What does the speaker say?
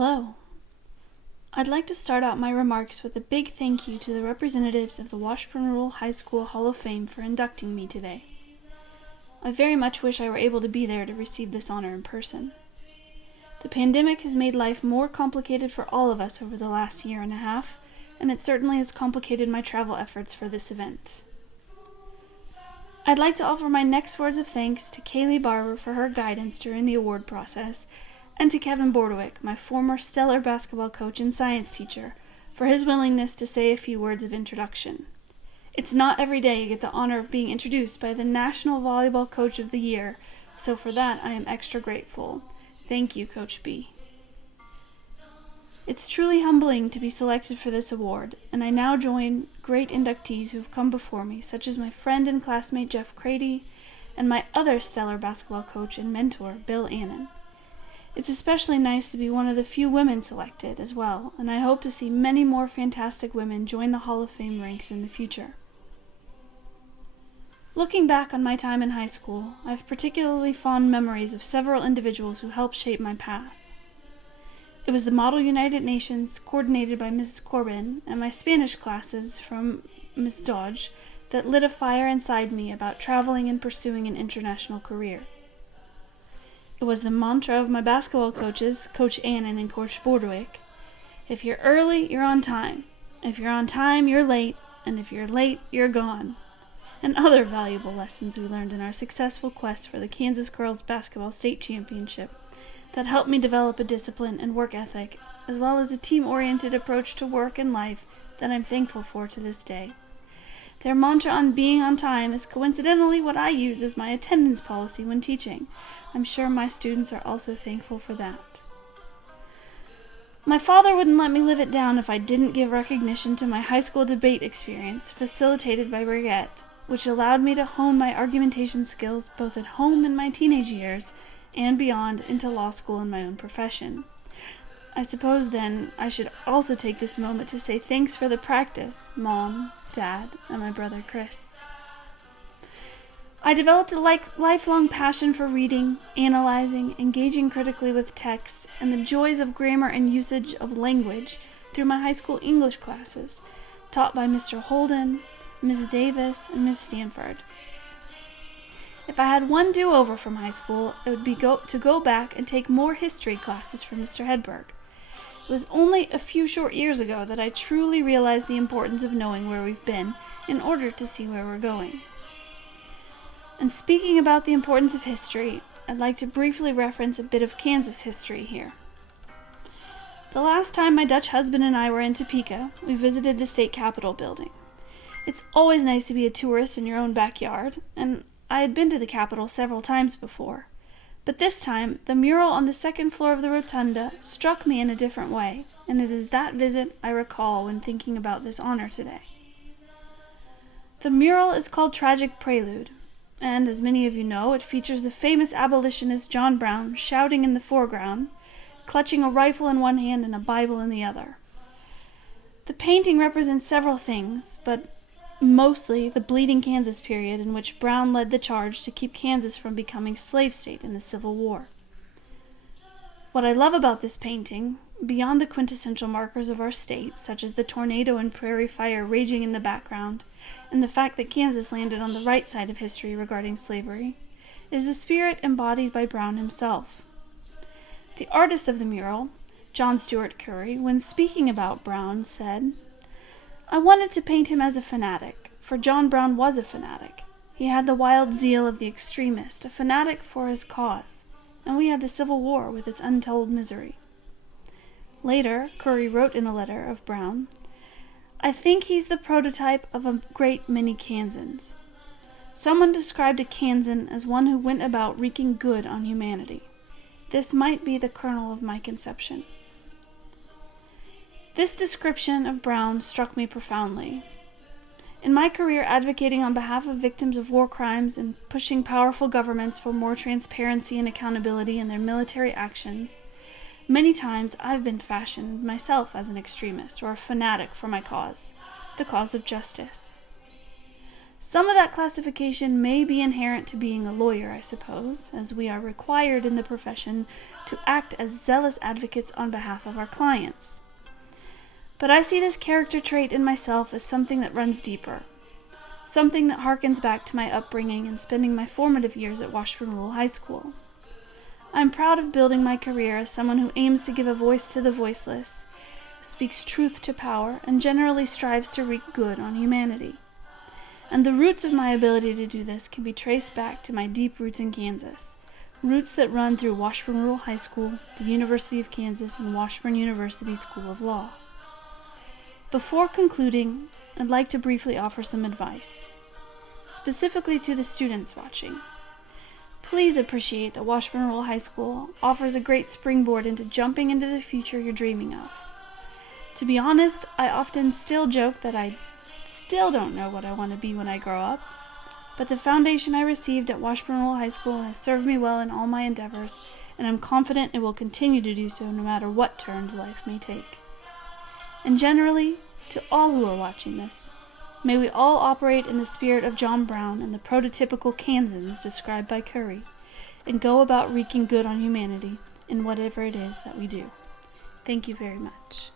Hello. I'd like to start out my remarks with a big thank you to the representatives of the Washburn Rural High School Hall of Fame for inducting me today. I very much wish I were able to be there to receive this honor in person. The pandemic has made life more complicated for all of us over the last year and a half, and it certainly has complicated my travel efforts for this event. I'd like to offer my next words of thanks to Kaylee Barber for her guidance during the award process, and to Kevin Bordewick, my former stellar basketball coach and science teacher, for his willingness to say a few words of introduction. It's not every day you get the honor of being introduced by the National Volleyball Coach of the Year, so for that I am extra grateful. Thank you, Coach B. It's truly humbling to be selected for this award, and I now join great inductees who have come before me, such as my friend and classmate Jeff Crady, and my other stellar basketball coach and mentor, Bill Annan. It's especially nice to be one of the few women selected as well, and I hope to see many more fantastic women join the Hall of Fame ranks in the future. Looking back on my time in high school, I have particularly fond memories of several individuals who helped shape my path. It was the Model United Nations, coordinated by Mrs. Corbin, and my Spanish classes from Ms. Dodge that lit a fire inside me about traveling and pursuing an international career. It was the mantra of my basketball coaches, Coach Annan and Coach Bordewick: if you're early, you're on time. If you're on time, you're late. And if you're late, you're gone. And other valuable lessons we learned in our successful quest for the Kansas Girls Basketball State Championship that helped me develop a discipline and work ethic, as well as a team-oriented approach to work and life that I'm thankful for to this day. Their mantra on being on time is coincidentally what I use as my attendance policy when teaching. I'm sure my students are also thankful for that. My father wouldn't let me live it down if I didn't give recognition to my high school debate experience, facilitated by Brigitte, which allowed me to hone my argumentation skills both at home in my teenage years and beyond into law school and my own profession. I suppose, then, I should also take this moment to say thanks for the practice, Mom, Dad, and my brother Chris. I developed a lifelong passion for reading, analyzing, engaging critically with text, and the joys of grammar and usage of language through my high school English classes, taught by Mr. Holden, Mrs. Davis, and Miss Stanford. If I had one do-over from high school, it would be to go back and take more history classes from Mr. Hedberg. It was only a few short years ago that I truly realized the importance of knowing where we've been in order to see where we're going. And speaking about the importance of history, I'd like to briefly reference a bit of Kansas history here. The last time my Dutch husband and I were in Topeka, we visited the state capitol building. It's always nice to be a tourist in your own backyard, and I had been to the Capitol several times before. But this time, the mural on the second floor of the rotunda struck me in a different way, and it is that visit I recall when thinking about this honor today. The mural is called Tragic Prelude, and as many of you know, it features the famous abolitionist John Brown shouting in the foreground, clutching a rifle in one hand and a Bible in the other. The painting represents several things, but mostly the Bleeding Kansas period in which Brown led the charge to keep Kansas from becoming a slave state in the Civil War. What I love about this painting, beyond the quintessential markers of our state, such as the tornado and prairie fire raging in the background, and the fact that Kansas landed on the right side of history regarding slavery, is the spirit embodied by Brown himself. The artist of the mural, John Stuart Curry, when speaking about Brown, said, "I wanted to paint him as a fanatic, for John Brown was a fanatic. He had the wild zeal of the extremist, a fanatic for his cause, and we had the Civil War with its untold misery." Later, Curry wrote in a letter of Brown, "I think he's the prototype of a great many Kansans. Someone described a Kansan as one who went about wreaking good on humanity. This might be the kernel of my conception." This description of Brown struck me profoundly. In my career advocating on behalf of victims of war crimes and pushing powerful governments for more transparency and accountability in their military actions, many times I've been fashioned myself as an extremist or a fanatic for my cause, the cause of justice. Some of that classification may be inherent to being a lawyer, I suppose, as we are required in the profession to act as zealous advocates on behalf of our clients. But I see this character trait in myself as something that runs deeper, something that harkens back to my upbringing and spending my formative years at Washburn Rural High School. I am proud of building my career as someone who aims to give a voice to the voiceless, speaks truth to power, and generally strives to wreak good on humanity. And the roots of my ability to do this can be traced back to my deep roots in Kansas, roots that run through Washburn Rural High School, the University of Kansas, and Washburn University School of Law. Before concluding, I'd like to briefly offer some advice, specifically to the students watching. Please appreciate that Washburn Rural High School offers a great springboard into jumping into the future you're dreaming of. To be honest, I often still joke that I still don't know what I want to be when I grow up, but the foundation I received at Washburn Rural High School has served me well in all my endeavors, and I'm confident it will continue to do so no matter what turns life may take. And generally, to all who are watching this, may we all operate in the spirit of John Brown and the prototypical Kansans described by Curry, and go about wreaking good on humanity in whatever it is that we do. Thank you very much.